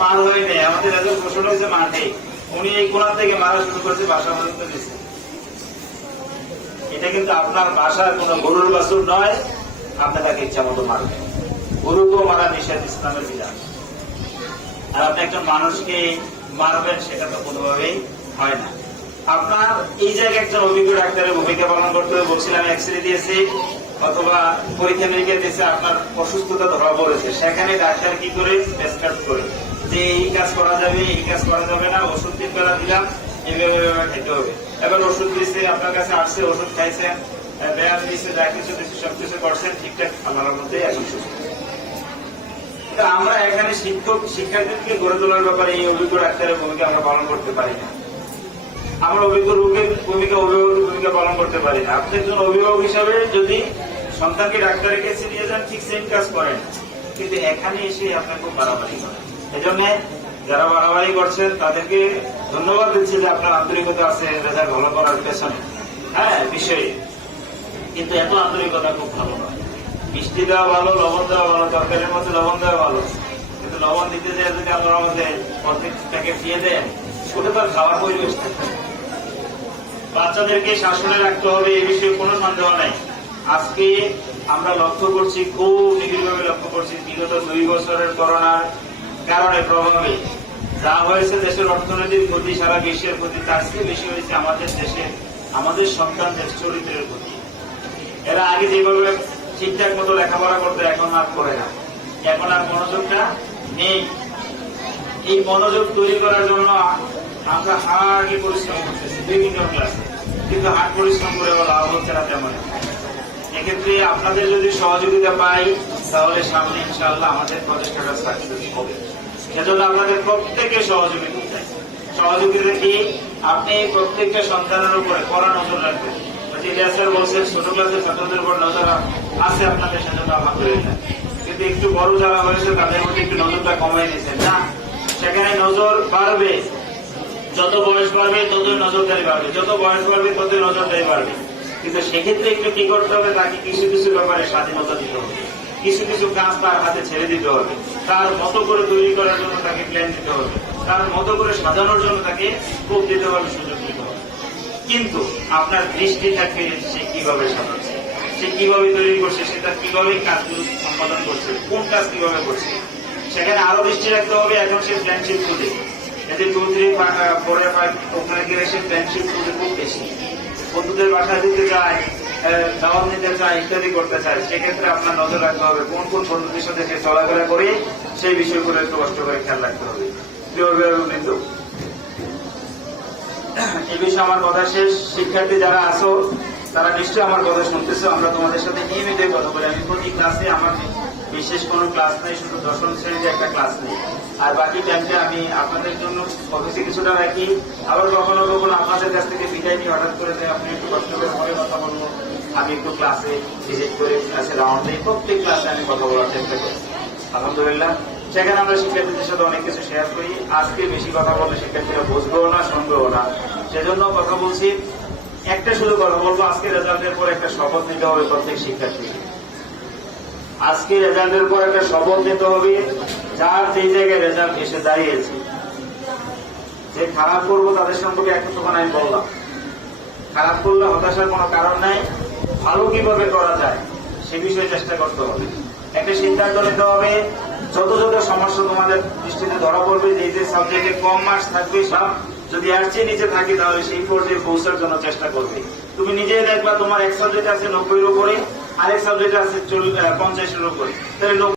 পার হয়ে নেই, আমাদের রেজাল্ট ঘোষণা হয়েছে মাঠে, উনি এই কোণা থেকে মারা শুরু করেছে, বাসা পর্যন্ত দিচ্ছে। এটা কিন্তু আপনার বাসার কোন গরুর বাছুর নয়, আপনি তাকে ইচ্ছা মতো মারবেন। গরুকেও মারা নিষেধ ইসলামের বিধান। আর আপনি একজন মানুষকে মারবেন, সেটা তো কোনোভাবেই হয় না। আপনার এই জায়গায় একজন অভিজ্ঞ ডাক্তারের ভূমিকা পালন করতে হবে। বলছিলাম এক্সরে দিয়েছি অথবা পরীক্ষা নিরীক্ষা দিয়েছে, আপনার অসুস্থতা ধরা পড়েছে, সেখানে ডাক্তার কি করে প্রেসক্রাইব করে যে এই কাজ করা যাবে, এই কাজ করা যাবে না, ওষুধ 3 বেলা দিলাম, এইভাবে খেতে হবে। এবার ওষুধ দিয়েছে, আপনার কাছে আসছে, ওষুধ খাইছেন, ব্যায়াম দিয়েছে, যা কিছু দিচ্ছে সবকিছু করছেন ঠিকঠাক, আল্লাহর মধ্যে এখন সুস্থ। আমরা এখানে শিক্ষক শিক্ষার্থীকে গড়ে তোলার ব্যাপারে এই অভিজ্ঞ ডাক্তারের ভূমিকা আমরা পালন করতে পারি না। আমরা অভিজ্ঞ রোগীর ভূমিকা, অভিভাবকের ভূমিকা পালন করতে পারি না। আপনি একজন অভিভাবক হিসাবে যদি সন্তানকে ডাক্তারের কাছে নিয়ে যান, ঠিক সেম কাজ করেন, কিন্তু এখানে এসে আপনার খুব বাড়াবাড়ি করেন। এই জন্য যারা বাড়াবাড়ি করছেন তাদেরকে ধন্যবাদ দিচ্ছি যে আপনার আন্তরিকতা আছে রেজাল্ট ভালো করার পেছনে, হ্যাঁ বিষয়ে, কিন্তু এত আন্তরিকতা খুব ভালো নয়। মিষ্টি দেওয়া ভালো, লবণ দেওয়া ভালো, তরকারির মধ্যে লবণ দেওয়া ভালো, কিন্তু লবণ দিতে যায় যদি আল্লাহর মধ্যে প্রত্যেকটাকে দিয়ে দেন, ওটা তো খাওয়ার পরিবেশ থাকে। বাচ্চাদেরকে শাসনে রাখতে হবে, এই বিষয়ে কোনো সন্দেহ নাই। আজকে আমরা লক্ষ্য করছি, খুব নিবিড়ভাবে লক্ষ্য করছি, বিগত 2 বছরের করোনার কারণে প্রভাবে যা হয়েছে দেশের অর্থনৈতিক ক্ষতি, সারা বিশ্বের ক্ষতি, তার চেয়ে বেশি হয়েছে আমাদের দেশে আমাদের সন্তানদের চরিত্রের ক্ষতি। এরা আগে যেভাবে ঠিকঠাক মতো লেখাপড়া করতে, এখন আর করে না, এখন আর মনোযোগটা নেই। এই মনোযোগ তৈরি করার জন্য আমরা হাড়ে পরিশ্রম করতেছি বিভিন্ন ক্লাসে, কিন্তু হাড় পরিশ্রম করে লাভ হচ্ছে না তেমন। এক্ষেত্রে আপনাদের যদি সহযোগিতা পাই, তাহলে সামনে ইনশাআল্লাহ আমাদের প্রচেষ্টাটা সাকসেস হবে। সেজন্য আপনাদের প্রত্যেকের সহযোগিতা চাই। সহযোগিতা কি? আপনি প্রত্যেকটা সন্তানের উপরে কড়া নজর রাখবেন। ইলিয়াস বলছেন ছোট ক্লাসের ছাত্রদের উপর নজর আছে আপনাদের, সেজন্য আলহামদুলিল্লাহ। কিন্তু একটু বড় যারা হয়েছে তাদের মধ্যে একটু নজরটা কমাই দিয়েছেন না, সেখানে নজর বাড়বে। যত বয়স বাড়বে ততই নজরদারি বাড়বে, যত বয়স বাড়বে ততই নজরদারি বাড়বে। কিন্তু সেক্ষেত্রে একটু কি করতে হবে, তাকে কিছু কিছু ব্যাপারে স্বাধীনতা দিতে হবে, কিছু কিছু কাজ তার হাতে ছেড়ে দিতে হবে, তার মতো করে তৈরি করার জন্য তাকে প্ল্যান দিতে হবে, তার মতো করে সাজানোর জন্য তাকে স্কোপ দিতে হবে, সুযোগ দিতে হবে। কিন্তু আপনার দৃষ্টি থাকবে সে কিভাবে সাজাচ্ছে, সে কিভাবে তৈরি করছে, সেটা কিভাবে কাজগুলো সম্পাদন করছে, কোন কাজ কিভাবে করছে, সেখানে আরো দৃষ্টি রাখতে হবে। এখন সে ফ্রেন্ডশিপ খুঁজে, এতে 2, 3, 4, 5 ওখানে গেলে সে ফ্রেন্ডশিপ খুঁজে খুব বেশি, বন্ধুদের বাসায় দিতে চায়, দাওয়াত নিতে চায়, ইত্যাদি করতে চায়। সেক্ষেত্রে আপনার নজর রাখতে হবে কোন কোন বন্ধুদের সাথে সে চলাফেরা করে, সেই বিষয়গুলো একটু কষ্ট করে খেয়াল রাখতে হবে। কিন্তু এই বিষয়ে আমার কথা শেষ। শিক্ষার্থী যারা আছো তারা নিশ্চয়ই আমার কথা শুনতেছো। আমরা তোমাদের সাথে নিয়মিত কথা বলি। আমি প্রতি ক্লাসে, আমার বিশেষ কোনো ক্লাস নেই, শুধু দশম শ্রেণীতে একটা ক্লাস নেই, আর বাকি টাইমটা আমি আপনাদের জন্য অফিসে কিছুটা রাখি। আবার কখনো কখনো আপনাদের কাছ থেকে বিদায় নিয়ে হঠাৎ করে আপনি একটু কষ্ট করে পরে কথা বলবো, আমি একটু ক্লাসে ভিজিট করে ক্লাসে রাউন্ড দিই। প্রত্যেক ক্লাসে আমি কথা বলার চেষ্টা করি, আলহামদুলিল্লাহ। সেখানে আমরা শিক্ষার্থীদের সাথে অনেক কিছু শেয়ার করি। আজকে বেশি কথা বললে শিক্ষার্থীরা বুঝবেও না, শুনবেও না, সেজন্য কথা বলছি। একটা শুধু কথা বলবো, আজকে রেজাল্টের পর একটা শপথ নিতে হবে প্রত্যেক শিক্ষার্থী। আজকে রেজাল্টের পর একটা শপথ নিতে হবে, যার যেই জায়গায় রেজাল্ট এসে দাঁড়িয়েছে, যে খারাপ করবো তাদের সম্পর্কে একটা তখন আমি বললাম, খারাপ করলে হতাশার কোনো কারণ নাই, ভালো কিভাবে করা যায় সে বিষয়ে চেষ্টা করতে হবে। একটা সিদ্ধান্ত নিতে হবে, যত যত সমস্যা তোমাদের দৃষ্টিতে ধরা পড়বে, যে সাবজেক্টে কম মার্কস থাকবে, সব যদি এর চেয়ে নিচে থাকে, তাহলে সেই পর্যায়ে পৌঁছার জন্য চেষ্টা করবে। তুমি নিজেই দেখবা তোমার এক সাবজেক্ট আছে 90-এর উপরে, আরেক সাবজেক্ট আছে 50-এর উপরে, তাহলে